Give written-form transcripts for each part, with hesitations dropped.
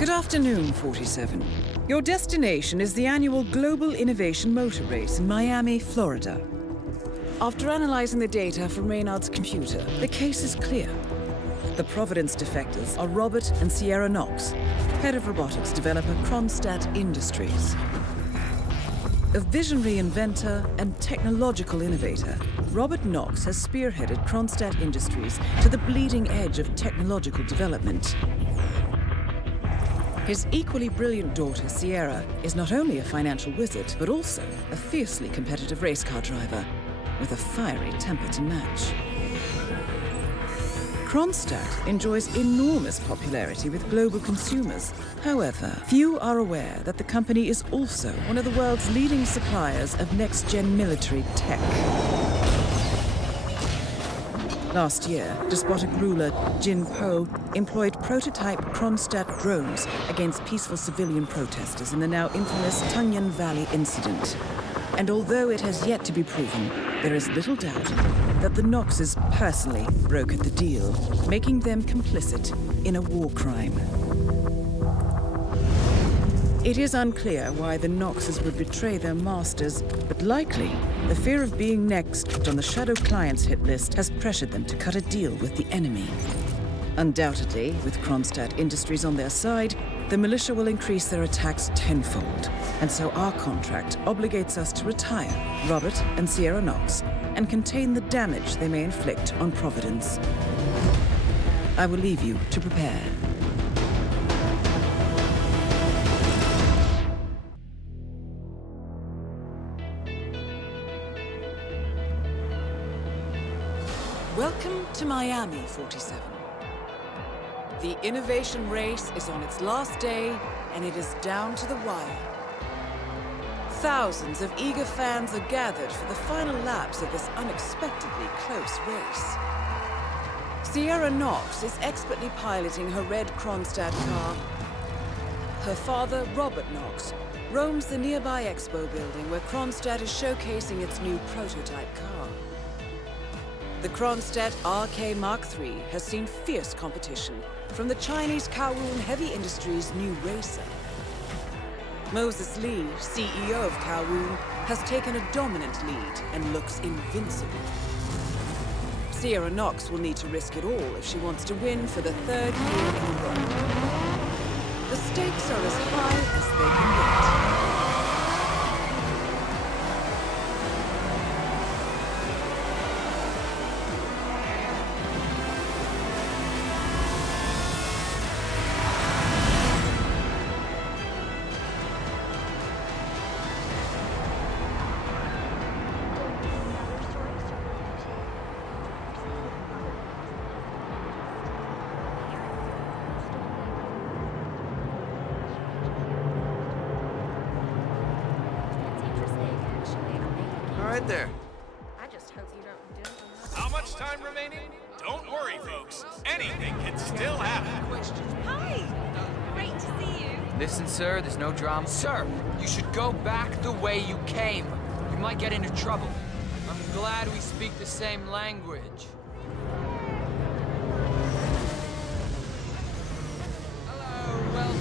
Good afternoon, 47. Your destination is the annual Global Innovation Motor Race in Miami, Florida. After analyzing the data from Reynard's computer, the case is clear. The Providence defectors are Robert and Sierra Knox, head of robotics developer Kronstadt Industries. A visionary inventor and technological innovator, Robert Knox has spearheaded Kronstadt Industries to the bleeding edge of technological development. His equally brilliant daughter, Sierra, is not only a financial wizard, but also a fiercely competitive race car driver with a fiery temper to match. Kronstadt enjoys enormous popularity with global consumers. However, few are aware that the company is also one of the world's leading suppliers of next-gen military tech. Last year, despotic ruler Jin Po employed prototype Kronstadt drones against peaceful civilian protesters in the now infamous Tungan Valley incident. And although it has yet to be proven, there is little doubt that the Knoxes personally brokered the deal, making them complicit in a war crime. It is unclear why the Knoxes would betray their masters, but likely the fear of being next on the Shadow Clients hit list has pressured them to cut a deal with the enemy. Undoubtedly, with Kronstadt Industries on their side, the militia will increase their attacks tenfold, and so our contract obligates us to retire Robert and Sierra Knox and contain the damage they may inflict on Providence. I will leave you to prepare. Welcome to Miami, 47. The innovation race is on its last day, and it is down to the wire. Thousands of eager fans are gathered for the final laps of this unexpectedly close race. Sierra Knox is expertly piloting her red Kronstadt car. Her father, Robert Knox, roams the nearby expo building where Kronstadt is showcasing its new prototype car. The Kronstadt RK Mark III has seen fierce competition from the Chinese Kowloon Heavy Industries' new racer. Moses Lee, CEO of Kowloon, has taken a dominant lead and looks invincible. Sierra Knox will need to risk it all if she wants to win for the third year in a row. The stakes are as high as they can get. There. I just hope you don't do it. How much time remaining? Don't worry, folks. Anything can still happen. Hi! Great to see you. Listen, sir, there's no drama. Sir, you should go back the way you came. You might get into trouble. I'm glad we speak the same language. Hello, welcome.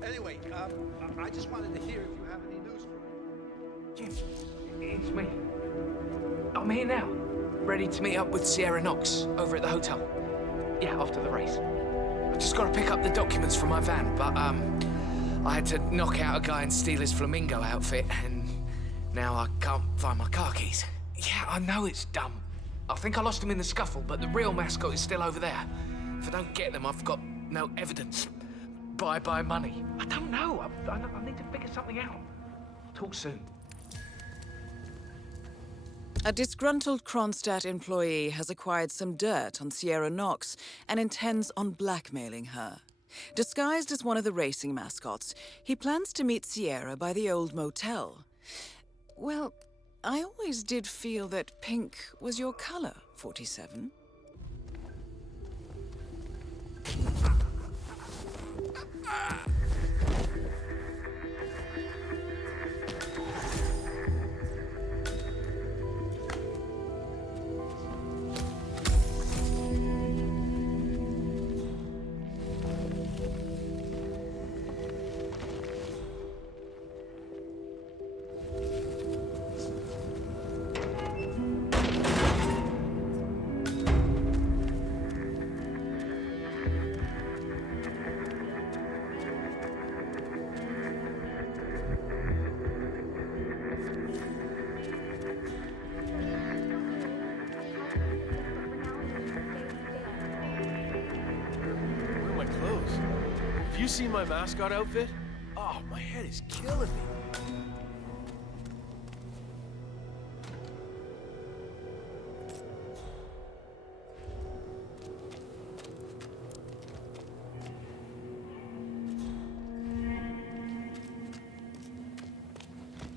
Anyway, I just wanted to hear if you have any news for me. Jim, it's me. I'm here now. ready to meet up with Sierra Knox over at the hotel. Yeah, after the race. I just gotta pick up the documents from my van, but, I had to knock out a guy and steal his flamingo outfit, and now I can't find my car keys. Yeah, I know it's dumb. I think I lost them in the scuffle, but the real mascot is still over there. If I don't get them, I've got no evidence. Bye-bye money. I don't know. I need to figure something out. Talk soon. A disgruntled Kronstadt employee has acquired some dirt on Sierra Knox and intends on blackmailing her. Disguised as one of the racing mascots, he plans to meet Sierra by the old motel. Well, I always did feel that pink was your color, 47. Have you seen my mascot outfit? Oh, my head is killing me.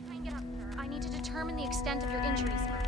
Try and get up, sir. I need to determine the extent of your injuries first.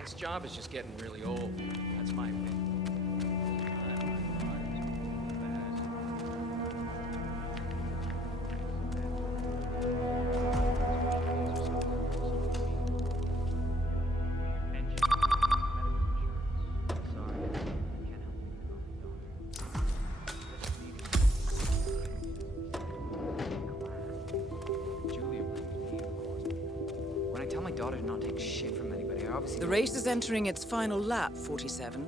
This job is just getting really old. That's my opinion. When I tell my daughter to not take shit from anybody, I obviously... The race is entering its final lap, 47.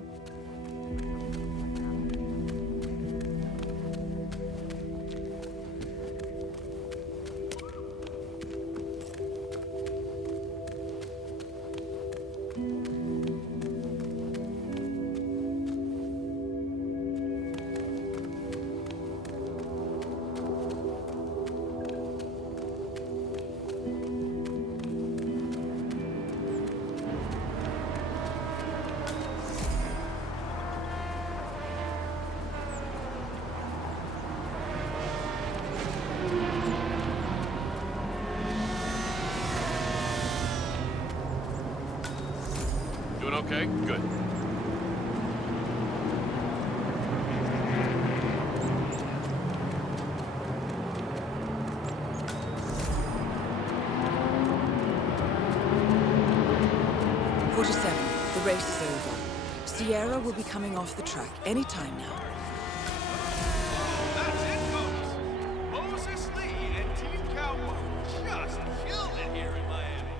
Doing okay? Good. The race is over. Sierra will be coming off the track any time now. That's it, folks. Moses Lee and Team Cowboy just killed it here in Miami.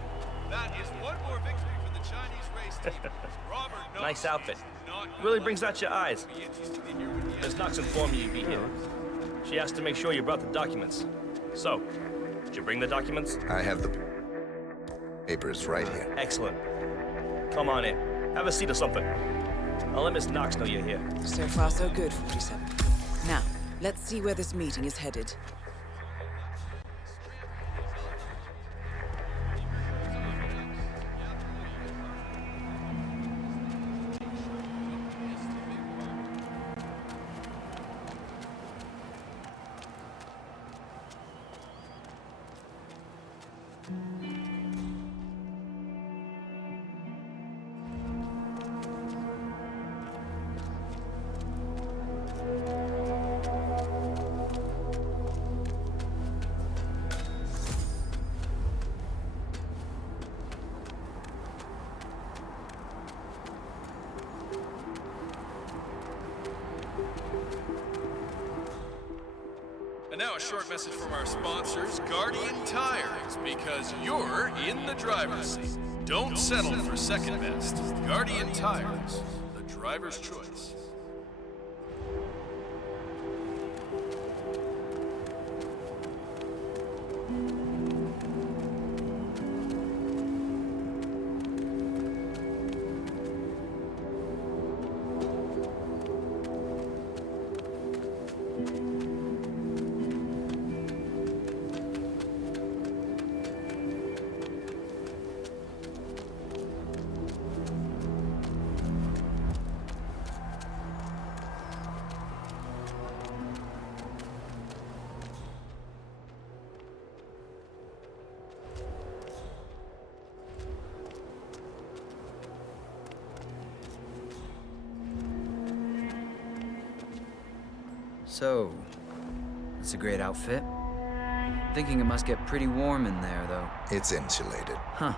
That is one more victory for the Chinese race team. Robert knows Nice outfit. he's not gonna Really let brings out your eyes. be interested to hear what he has Ms. Knox informed me you'd be here. She asked to make sure you brought the documents. So, did you bring the documents? I have the papers right here. Excellent. Come on in. Have a seat or something. I'll let Miss Knox know you're here. So far, so good, 47. Now, let's see where this meeting is headed. And now a short message from our sponsors, Guardian Tires, because you're in the driver's seat. Don't settle for second best. Guardian Tires, the driver's choice. So, it's a great outfit. Thinking it must get pretty warm in there, though. It's insulated. Huh.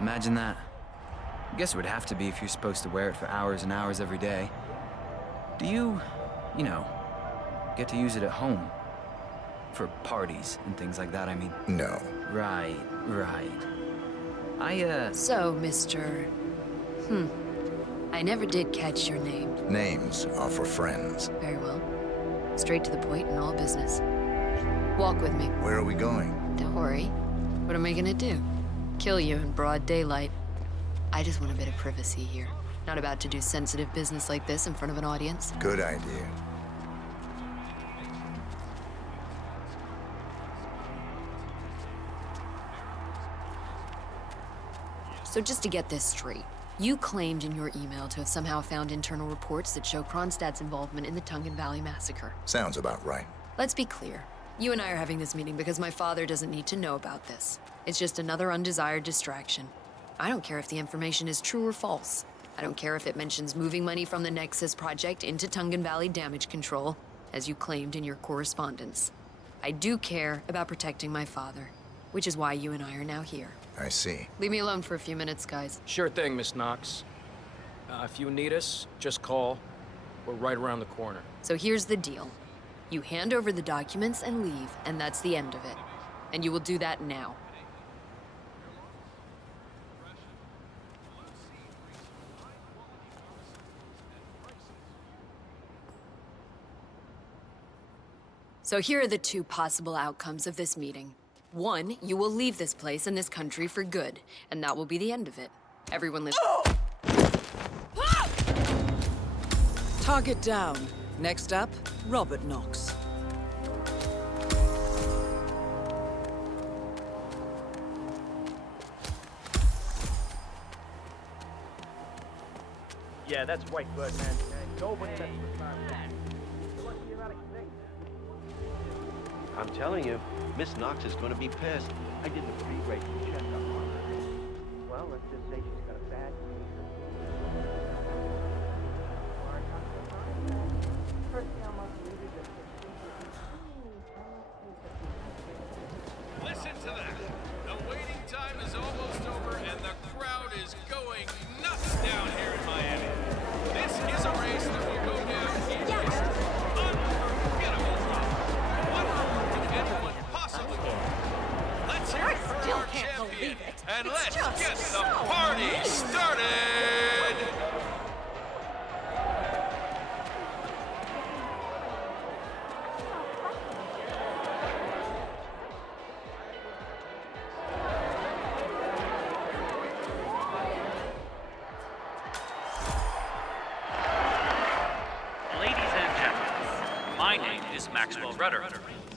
Imagine that. I guess it would have to be if you're supposed to wear it for hours and hours every day. Do you know, get to use it at home? For parties and things like that, I mean. No. Right. So, Mr. I never did catch your name. Names are for friends. Very well. Straight to the point in all business. Walk with me. Where are we going? Don't worry. What am I gonna do? Kill you in broad daylight. I just want a bit of privacy here. Not about to do sensitive business like this in front of an audience. Good idea. So just to get this straight, you claimed in your email to have somehow found internal reports that show Kronstadt's involvement in the Tungan Valley massacre. Sounds about right. Let's be clear. You and I are having this meeting because my father doesn't need to know about this. It's just another undesired distraction. I don't care if the information is true or false. I don't care if it mentions moving money from the Nexus project into Tungan Valley damage control, as you claimed in your correspondence. I do care about protecting my father, which is why you and I are now here. I see. Leave me alone for a few minutes, guys. Sure thing, Miss Knox. If you need us, just call. We're right around the corner. So here's the deal. You hand over the documents and leave, and that's the end of it. And you will do that now. So here are the two possible outcomes of this meeting. One, you will leave this place and this country for good, and that will be the end of it. Everyone listen. Target down. Next up, Robert Knox. Yeah, that's Whitebird, man. Nobody lets with my man. I'm telling you, Miss Knox is going to be pissed. I did the pre-race checkup on her. Well, let's just say she's got a bad Listen to that. The waiting time is almost over and the crowd is going nuts down here in Miami. This is a race that will go down in unforgettable drama. What could anyone possibly want? Let's hear it for our champion and let's get the party started! My name is Maxwell Rudder.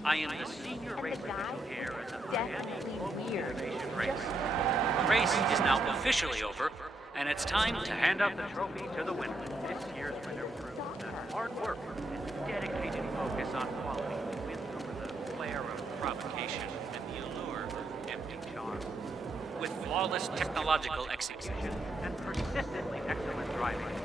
I am the senior race official here at the Global Innovation Race. The race is now officially over, and it's time to hand out the trophy to the winner. This year's winner proves that hard work and dedicated focus on quality wins over the flair of provocation and the allure of empty charm. flawless technological execution and persistently excellent driving.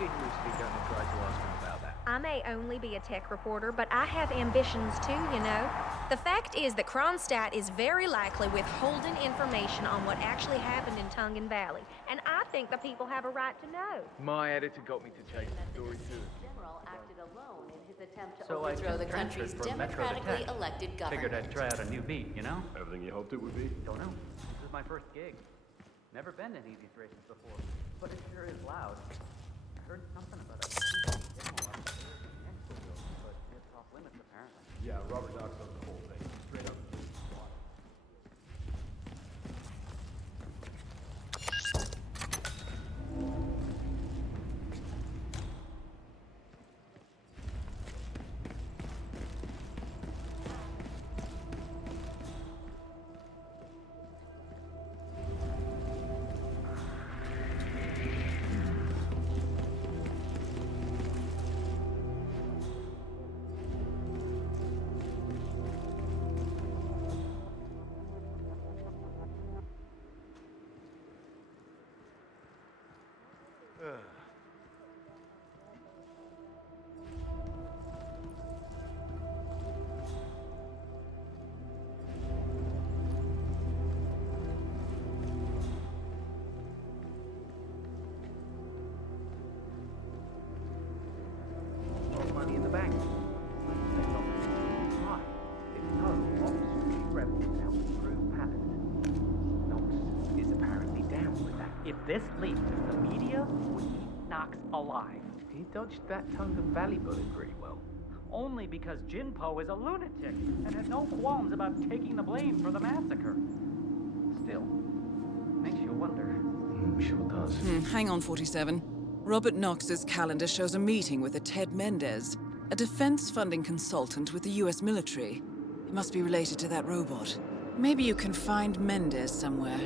insinuously gonna try to ask him about that. I may only be a tech reporter, but I have ambitions too, you know. The fact is that Kronstadt is very likely withholding information on what actually happened in Tungan Valley, and I think the people have a right to know. My editor got me to change the story too. General acted alone in his attempt to So I overthrow the just country's transferred from Metro to democratically Tech. elected government. Figured I'd try out a new beat, you know? Everything you hoped it would be? Don't know. This is my first gig. Never been in these races before, but it sure is loud. I heard something about a demo upstairs in the expo building, but it's off limits apparently. Yeah, Robert Knox owns the whole thing. Straight up. Money in the bank. Why? It's no Oxford rebel soundproof palace. Knox is apparently down with that. If this leaks to the media, we keep Knox alive. He dodged that Tungan Valley bullet pretty well. Only because Jinpo is a lunatic and has no qualms about taking the blame for the massacre. Still, makes you wonder. Sure does. Hang on, 47. Robert Knox's calendar shows a meeting with a Ted Mendez, a defense funding consultant with the US military. It must be related to that robot. Maybe you can find Mendez somewhere.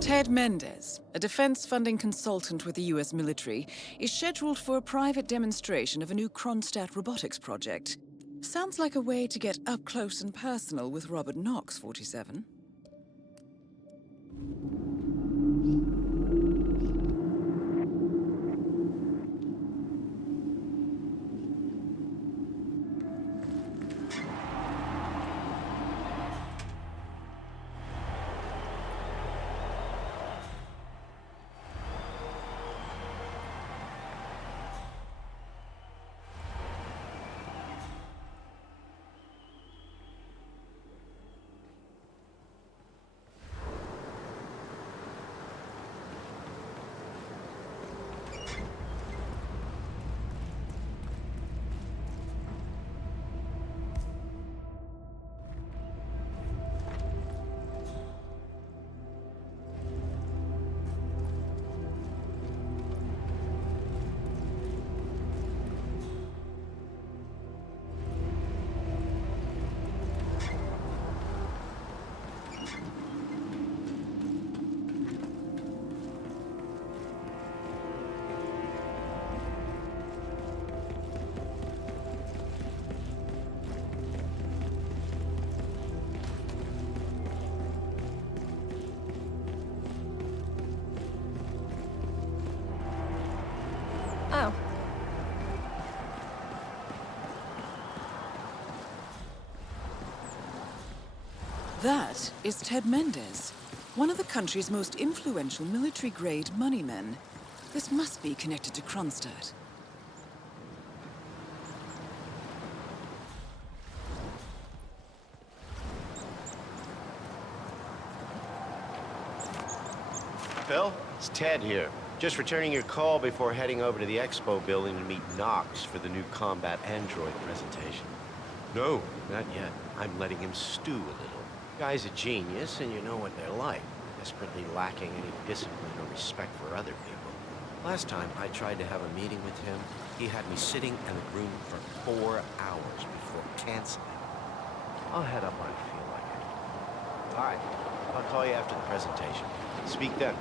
Ted Mendez, a defense funding consultant with the US military, is scheduled for a private demonstration of a new Kronstadt robotics project. Sounds like a way to get up close and personal with Robert Knox, 47. Oh. That is Ted Mendez, one of the country's most influential military-grade moneymen. This must be connected to Kronstadt. Phil, it's Ted here. Just returning your call before heading over to the expo building to meet Knox for the new combat android presentation. No, not yet. I'm letting him stew a little. Guy's a genius, and you know what they're like. Desperately lacking any discipline or respect for other people. Last time I tried to have a meeting with him, he had me sitting in the room for 4 hours before canceling. I'll head up when I feel like it. All right, I'll call you after the presentation. Speak then.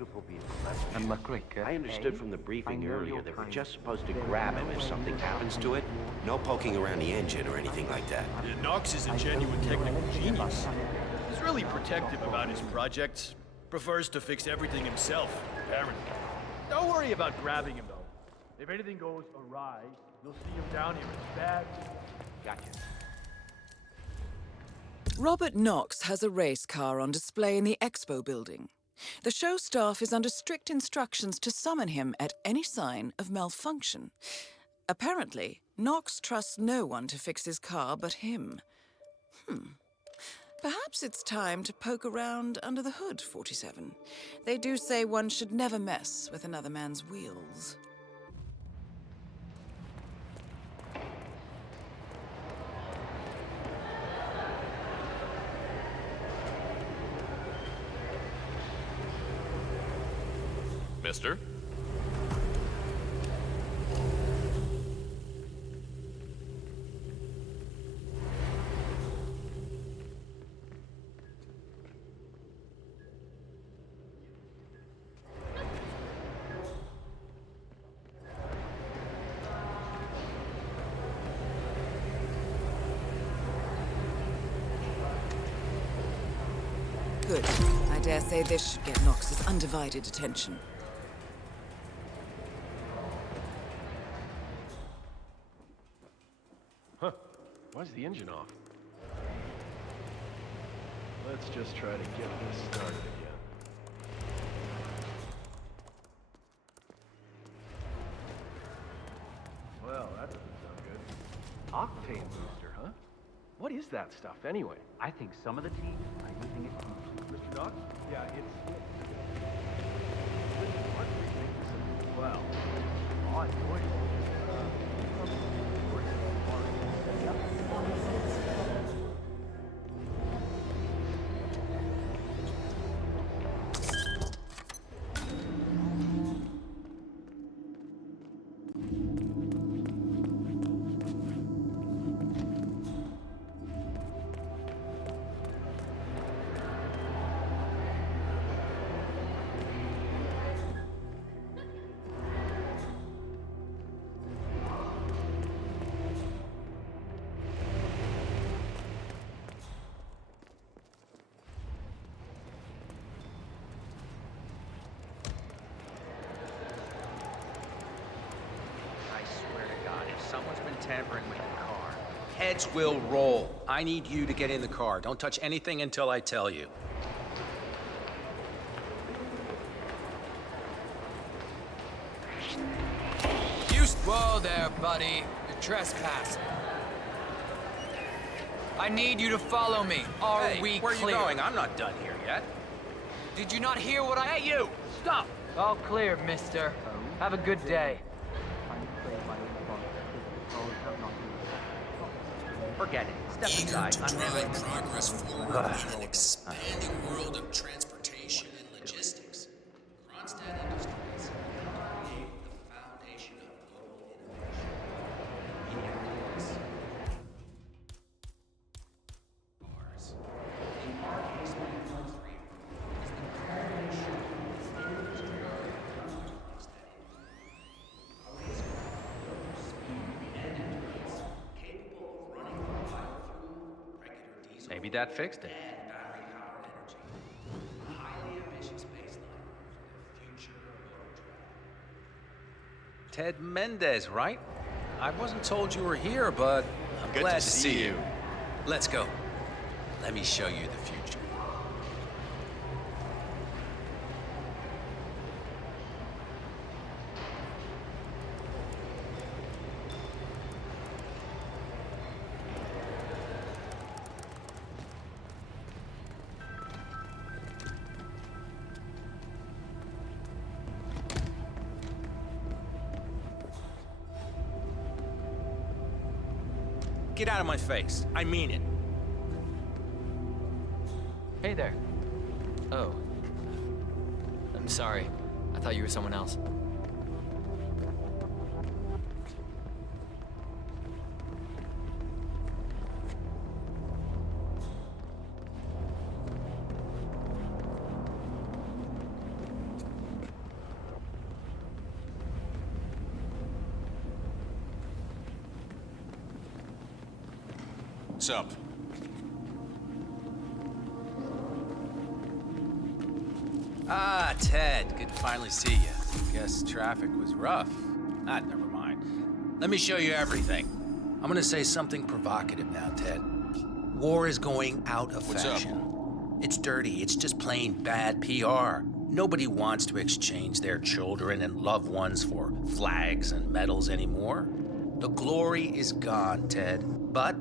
beautiful vehicle. I understood from the briefing earlier that we're just supposed to grab him if something happens to it. No poking around the engine or anything like that. Yeah, Knox is a genuine technical genius. He's really protective about his projects. Prefers to fix everything himself, apparently. Don't worry about grabbing him, though. If anything goes awry, you'll see him down here in bad. Gotcha. Robert Knox has a race car on display in the expo building. The show staff is under strict instructions to summon him at any sign of malfunction. Apparently, Knox trusts no one to fix his car but him. Perhaps it's time to poke around under the hood, 47. They do say one should never mess with another man's wheels. Mister? Good. I dare say this should get Knox's undivided attention. Huh. Why's the engine off? Let's just try to get this started again. Well, that doesn't sound good. Octane booster, huh? What is that stuff, anyway? I think some of the team are using it to... Mr. Knox? Yeah, it's... Well, odd noise. Someone's been tampering with the car. Heads will roll. I need you to get in the car. Don't touch anything until I tell you. Whoa there, buddy. You're trespassing. I need you to follow me. Are we where clear? are you going? I'm not done here yet. Did you not hear what I... Hey, you! Stop! All clear, mister. Have a good day. Forget it. Step aside. I'm drive progress forward in an expanding world of transportation and logistics. Kronstadt Industries helped create the foundation of global innovation. Ours. In our case, 3 is the combination of state-of-the-art technologies that always provide speed and endurance, capable of running on biofuel, regular diesel, Maybe that fixed it. and battery-powered energy. A highly ambitious baseline for the future of motor travel. Ted Mendez, right? I wasn't told you were here, but I'm glad to see you. Let's go. Let me show you the future. Get out of my face. I mean it. Hey there. Oh. I'm sorry. I thought you were someone else. What's up? Ah, Ted. Good to finally see you. Guess traffic was rough. Ah, never mind. Let me show you everything. I'm gonna say something provocative now, Ted. War is going out of fashion. It's dirty. It's just plain bad PR. Nobody wants to exchange their children and loved ones for flags and medals anymore. The glory is gone, Ted. But,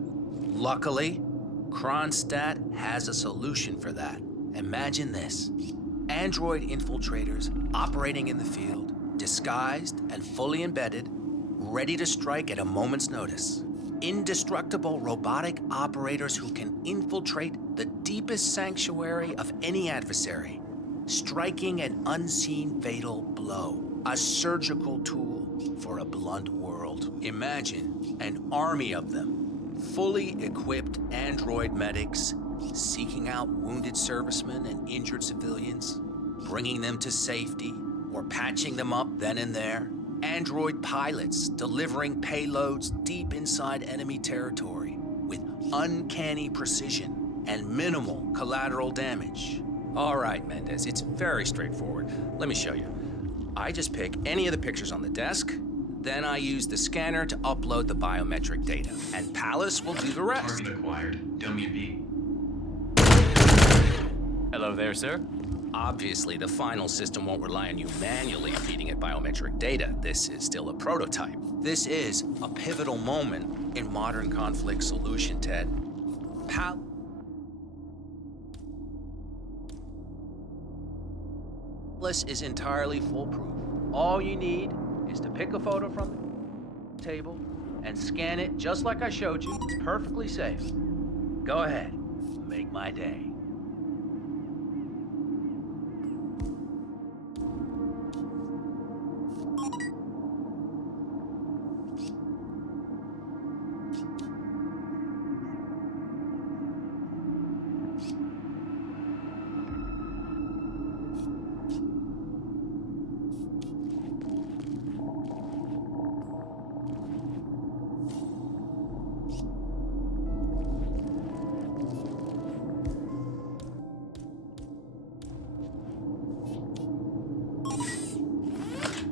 luckily, Kronstadt has a solution for that. Imagine this. Android infiltrators operating in the field, disguised and fully embedded, ready to strike at a moment's notice. Indestructible robotic operators who can infiltrate the deepest sanctuary of any adversary, striking an unseen fatal blow, a surgical tool for a blunt world. Imagine an army of them, fully equipped android medics, seeking out wounded servicemen and injured civilians, bringing them to safety or patching them up then and there. Android pilots delivering payloads deep inside enemy territory with uncanny precision and minimal collateral damage. All right, Mendez, it's very straightforward. Let me show you. I just pick any of the pictures on the desk, then I use the scanner to upload the biometric data, and Palace will do the rest. Target acquired. Dummy B. Hello there, sir. Obviously, the final system won't rely on you manually feeding it biometric data. This is still a prototype. This is a pivotal moment in modern conflict solution, Ted. Palace is entirely foolproof. All you need is to pick a photo from the table and scan it just like I showed you. It's perfectly safe. Go ahead, make my day.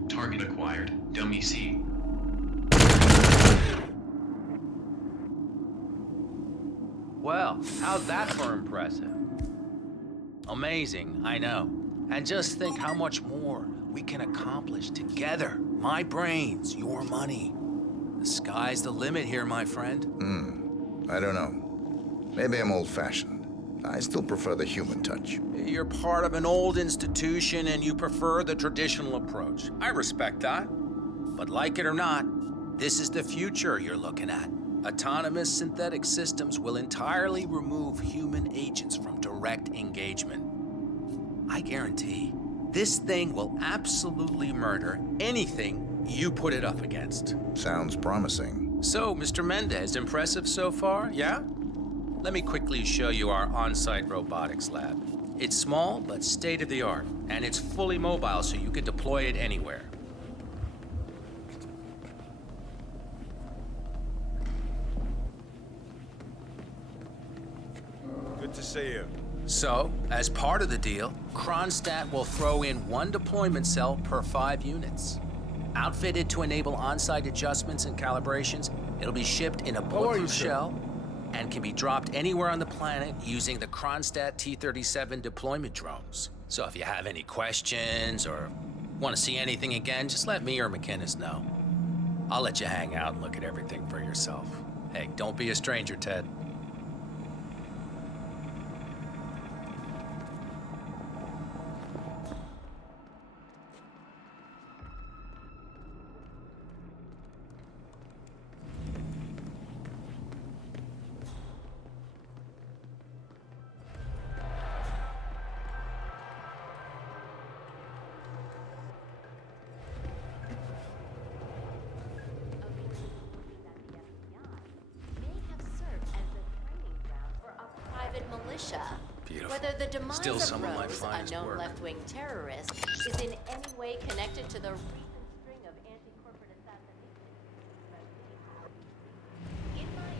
Target acquired. Dummy C. Well, how's that for impressive? Amazing, I know. And just think how much more we can accomplish together. My brains, your money. The sky's the limit here, my friend. I don't know. Maybe I'm old-fashioned. I still prefer the human touch. You're part of an old institution and you prefer the traditional approach. I respect that. But like it or not, this is the future you're looking at. Autonomous synthetic systems will entirely remove human agents from direct engagement. I guarantee this thing will absolutely murder anything you put it up against. Sounds promising. So, Mr. Mendez, impressive so far, yeah? Let me quickly show you our on-site robotics lab. It's small, but state-of-the-art, and it's fully mobile, so you can deploy it anywhere. Good to see you. So, as part of the deal, Kronstadt will throw in one deployment cell per 5 units. Outfitted to enable on-site adjustments and calibrations, it'll be shipped in a bulletproof shell and can be dropped anywhere on the planet using the Kronstadt T-37 deployment drones. So if you have any questions or want to see anything again, just let me or McInnes know. I'll let you hang out and look at everything for yourself. Hey, don't be a stranger, Ted. militia. Beautiful. Whether the demise Still some of of my Rose, finest unknown work. left-wing terrorist, is in any way connected to the recent string of anti-corporate assassinations. In my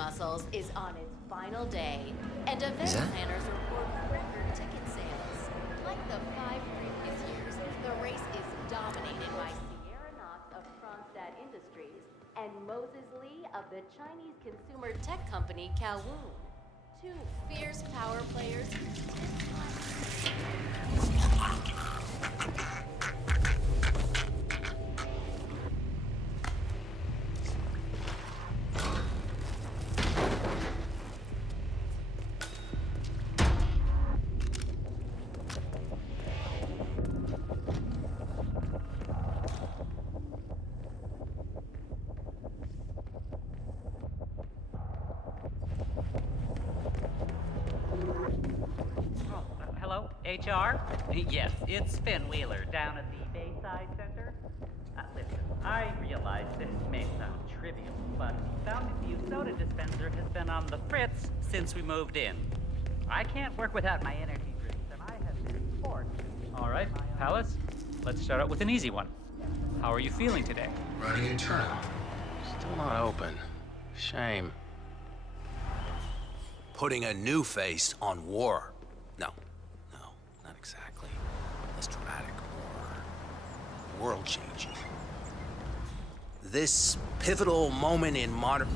muscles is on its final day, and event planners report record ticket sales. Like the 5 previous years, the race is dominated by Sierra Knox of Kronstadt Industries and Moses Lee of the Chinese consumer tech company Kowloon. Two fierce power players. HR? Yes, it's Finn Wheeler down at the Bayside Center. Listen, I realize this may sound trivial, but the Fountain View soda dispenser has been on the fritz since we moved in. I can't work without my energy drinks, and I have been forced. All right, Palace, let's start out with an easy one. How are you feeling today? Running internal. Still not open. Shame. Putting a new face on war. No, not exactly. Less dramatic, more world-changing. This pivotal moment in modern...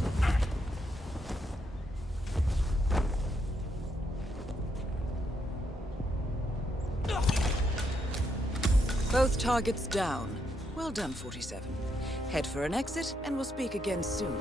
Both targets down. Well done, 47. Head for an exit, and we'll speak again soon.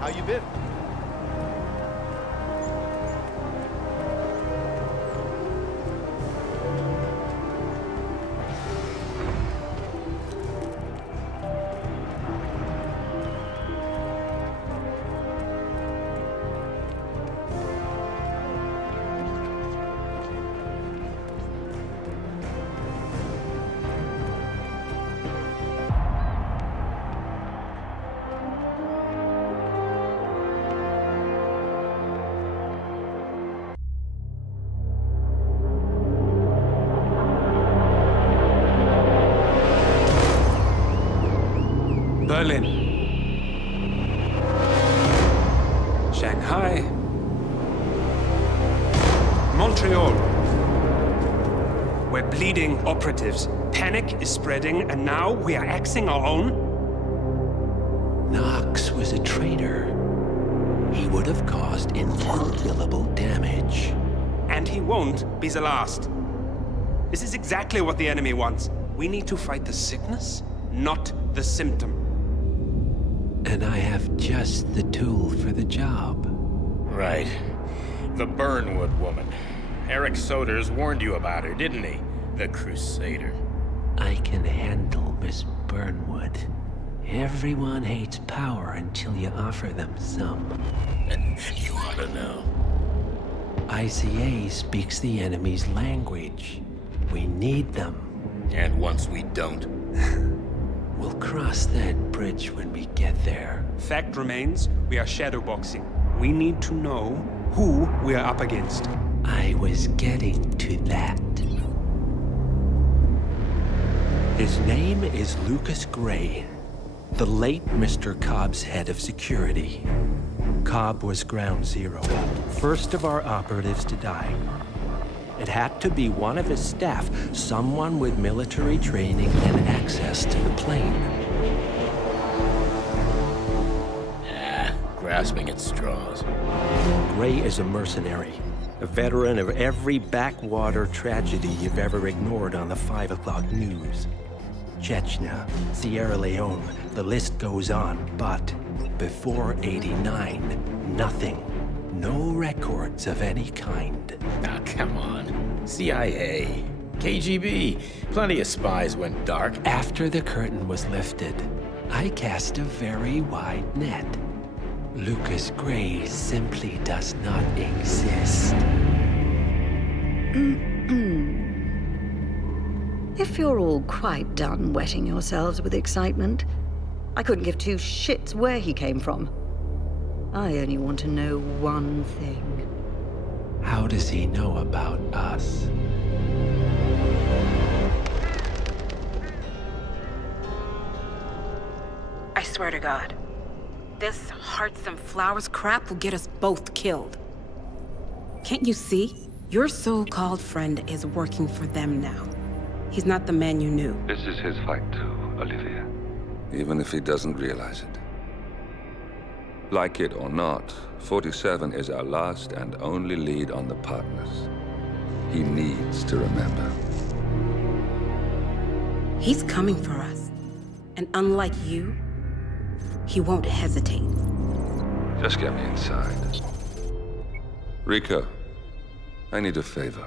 How you been? Berlin, Shanghai, Montreal. We're bleeding operatives. Panic is spreading, and now we are axing our own? Knox was a traitor. He would have caused incalculable damage. And he won't be the last. This is exactly what the enemy wants. We need to fight the sickness, not the symptom. And I have just the tool for the job. Right. The Burnwood woman. Eric Soders warned you about her, didn't he? The Crusader. I can handle Miss Burnwood. Everyone hates power until you offer them some. And you ought to know. ICA speaks the enemy's language. We need them. And once we don't? We'll cross that bridge when we get there. Fact remains, we are shadowboxing. We need to know who we are up against. I was getting to that. His name is Lucas Gray, the late Mr. Cobb's head of security. Cobb was ground zero, first of our operatives to die. It had to be one of his staff, someone with military training and access to the plane. Grasping at straws. Gray is a mercenary, a veteran of every backwater tragedy you've ever ignored on the 5 o'clock news. Chechnya, Sierra Leone, the list goes on, but before '89, nothing. No records of any kind. Ah, come on. CIA, KGB, plenty of spies went dark. After the curtain was lifted, I cast a very wide net. Lucas Gray simply does not exist. If you're all quite done wetting yourselves with excitement, I couldn't give two shits where he came from. I only want to know one thing. How does he know about us? I swear to God, this hearts and flowers crap will get us both killed. Can't you see? Your so-called friend is working for them now. He's not the man you knew. This is his fight too, Olivia. Even if he doesn't realize it. Like it or not, 47 is our last and only lead on the partners. He needs to remember. He's coming for us. And unlike you, he won't hesitate. Just get me inside. Rico, I need a favor.